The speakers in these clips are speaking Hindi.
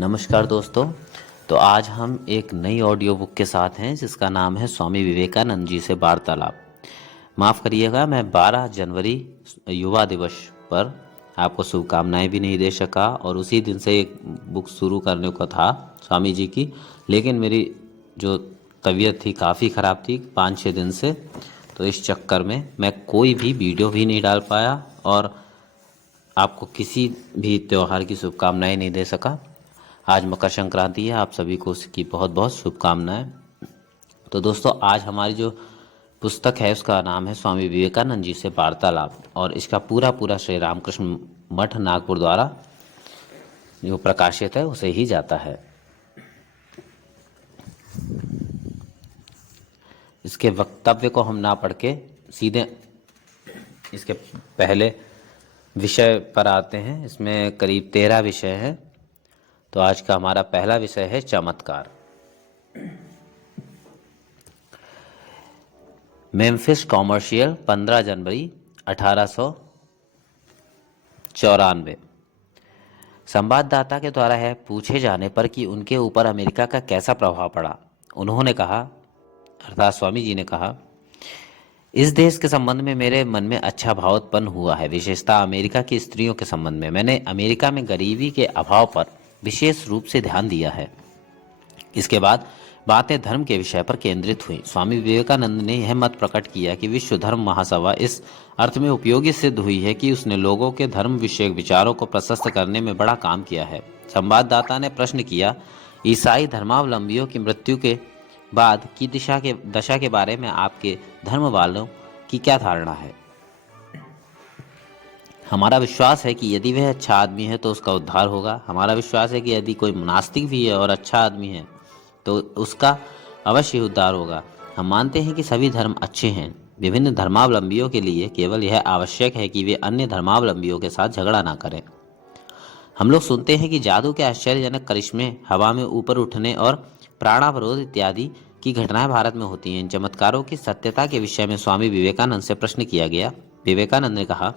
नमस्कार दोस्तों। तो आज हम एक नई ऑडियो बुक के साथ हैं जिसका नाम है स्वामी विवेकानंद जी से वार्तालाप। माफ़ करिएगा, मैं 12 जनवरी युवा दिवस पर आपको शुभकामनाएं भी नहीं दे सका और उसी दिन से एक बुक शुरू करने को था स्वामी जी की, लेकिन मेरी जो तबीयत थी काफ़ी ख़राब थी 5-6 दिन से, तो इस चक्कर में मैं कोई भी वीडियो भी नहीं डाल पाया और आपको किसी भी त्यौहार की शुभकामनाएं नहीं दे सका। आज मकर संक्रांति है, आप सभी को उसकी बहुत बहुत शुभकामनाएं। तो दोस्तों, आज हमारी जो पुस्तक है उसका नाम है स्वामी विवेकानंद जी से वार्तालाप और इसका पूरा श्री रामकृष्ण मठ नागपुर द्वारा जो प्रकाशित है उसे ही जाता है। इसके वक्तव्य को हम ना पढ़ के सीधे इसके पहले विषय पर आते हैं। इसमें करीब 13 विषय हैं। तो आज का हमारा पहला विषय है चमत्कार। मेम्फिस कॉमर्शियल 15 जनवरी 1894। संवाददाता के द्वारा है पूछे जाने पर कि उनके ऊपर अमेरिका का कैसा प्रभाव पड़ा, उन्होंने कहा, अर्थात स्वामी जी ने कहा, इस देश के संबंध में मेरे मन में अच्छा भाव उत्पन्न हुआ है, विशेषतः अमेरिका की स्त्रियों के संबंध में। मैंने अमेरिका में गरीबी के अभाव पर विशेष रूप से ध्यान दिया है। इसके बाद बातें धर्म के विषय पर केंद्रित हुई। स्वामी विवेकानंद ने यह मत प्रकट किया कि विश्व धर्म महासभा इस अर्थ में उपयोगी सिद्ध हुई है कि उसने लोगों के धर्म विषयक विचारों को प्रशस्त करने में बड़ा काम किया है। संवाददाता ने प्रश्न किया, ईसाई धर्मावलंबियों की मृत्यु के बाद की दशा के बारे में आपके धर्म वालों की क्या धारणा है? हमारा विश्वास है कि यदि वह अच्छा आदमी है तो उसका उद्धार होगा। हमारा विश्वास है कि यदि कोई नास्तिक भी है और अच्छा आदमी है तो उसका अवश्य उद्धार होगा। हम मानते हैं कि सभी धर्म अच्छे हैं। विभिन्न धर्मावलंबियों के लिए केवल यह आवश्यक है कि वे अन्य धर्मावलंबियों के साथ झगड़ा ना करें। हम लोग सुनते हैं कि जादू के आश्चर्यजनक करिश्मे, हवा में ऊपर उठने और प्राणावरोध इत्यादि की घटनाएं भारत में होती हैं। इन चमत्कारों की सत्यता के विषय में स्वामी विवेकानंद से प्रश्न किया गया। विवेकानंद ने कहा,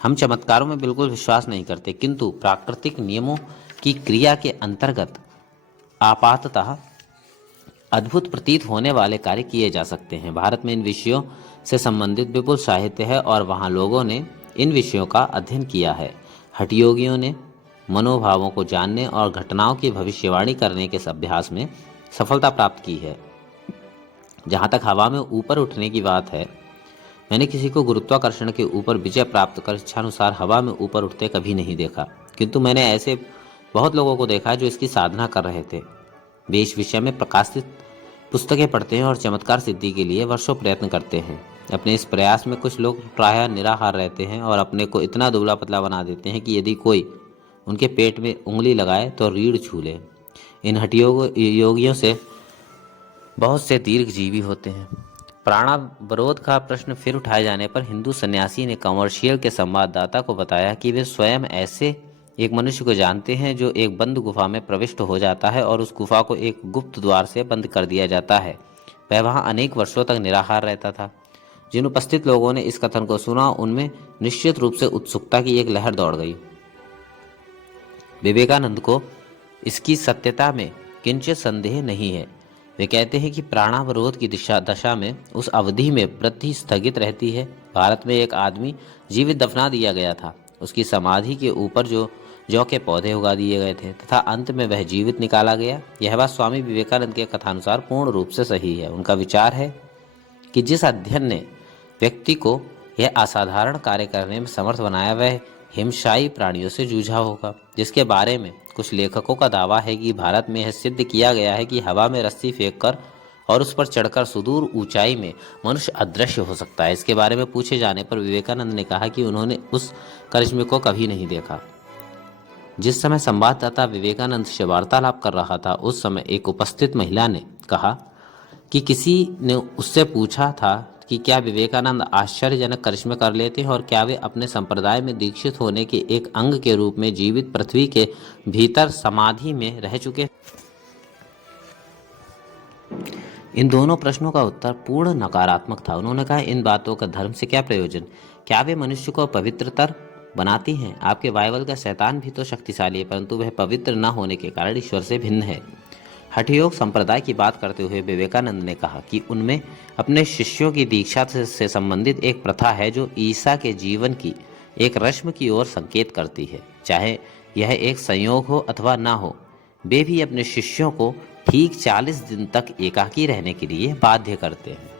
हम चमत्कारों में बिल्कुल विश्वास नहीं करते, किंतु प्राकृतिक नियमों की क्रिया के अंतर्गत आपाततः अद्भुत प्रतीत होने वाले कार्य किए जा सकते हैं। भारत में इन विषयों से संबंधित विपुल साहित्य है और वहाँ लोगों ने इन विषयों का अध्ययन किया है। हठयोगियों ने मनोभावों को जानने और घटनाओं की भविष्यवाणी करने के अभ्यास में सफलता प्राप्त की है। जहाँ तक हवा में ऊपर उठने की बात है, मैंने किसी को गुरुत्वाकर्षण के ऊपर विजय प्राप्त कर इच्छानुसार हवा में ऊपर उठते कभी नहीं देखा, किंतु मैंने ऐसे बहुत लोगों को देखा जो इसकी साधना कर रहे थे। वे इस विषय में प्रकाशित पुस्तकें पढ़ते हैं और चमत्कार सिद्धि के लिए वर्षों प्रयत्न करते हैं। अपने इस प्रयास में कुछ लोग प्रायः निराहार रहते हैं और अपने को इतना दुबला पतला बना देते हैं कि यदि कोई उनके पेट में उंगली लगाए तो रीढ़ छू ले। इन हठयोगियों से बहुत से दीर्घ जीवी होते हैं। प्राणावरोध का प्रश्न फिर उठाए जाने पर हिंदू सन्यासी ने कमर्शियल के संवाददाता को बताया कि वे स्वयं ऐसे एक मनुष्य को जानते हैं जो एक बंद गुफा में प्रविष्ट हो जाता है और उस गुफा को एक गुप्त द्वार से बंद कर दिया जाता है। वह वहां अनेक वर्षों तक निराहार रहता था। जिन उपस्थित लोगों ने इस कथन को सुना उनमें निश्चित रूप से उत्सुकता की एक लहर दौड़ गई। विवेकानंद को इसकी सत्यता में किंचित संदेह नहीं है। वे कहते हैं कि प्राणावरोध की दशा में उस अवधि में वृद्धि स्थगित रहती है। भारत में एक आदमी जीवित दफना दिया गया था। उसकी समाधि के ऊपर जौ के पौधे उगा दिए गए थे तथा अंत में वह जीवित निकाला गया। यह बात स्वामी विवेकानंद के कथानुसार पूर्ण रूप से सही है। उनका विचार है कि जिस अध्ययन ने व्यक्ति को यह असाधारण कार्य करने में समर्थ बनाया वह हिमशाई प्राणियों से जूझा होगा, जिसके बारे में कुछ लेखकों का दावा है कि भारत में यह सिद्ध किया गया है कि हवा में रस्सी फेंककर और उस पर चढ़कर सुदूर ऊंचाई में मनुष्य अदृश्य हो सकता है। इसके बारे में पूछे जाने पर विवेकानंद ने कहा कि उन्होंने उस करिश्मे को कभी नहीं देखा। जिस समय संवाददाता विवेकानंद से वार्तालाप कर रहा था उस समय एक उपस्थित महिला ने कहा कि किसी ने उससे पूछा था कि क्या विवेकानंद आश्चर्यजनक करिश्मे कर लेते हैं और क्या वे अपने संप्रदाय में दीक्षित होने के एक अंग के रूप में जीवित पृथ्वी के भीतर समाधि में रह चुके। इन दोनों प्रश्नों का उत्तर पूर्ण नकारात्मक था। उन्होंने कहा, इन बातों का धर्म से क्या प्रयोजन? क्या वे मनुष्य को पवित्रतर बनाती हैं। आपके बाइबल का शैतान भी तो शक्तिशाली है, परंतु वह पवित्र न होने के कारण ईश्वर से भिन्न है। हठ योग संप्रदाय की बात करते हुए विवेकानंद ने कहा कि उनमें अपने शिष्यों की दीक्षा से संबंधित एक प्रथा है जो ईसा के जीवन की एक रस्म की ओर संकेत करती है। चाहे यह एक संयोग हो अथवा ना हो, वे भी अपने शिष्यों को ठीक 40 दिन तक एकाकी रहने के लिए बाध्य करते हैं।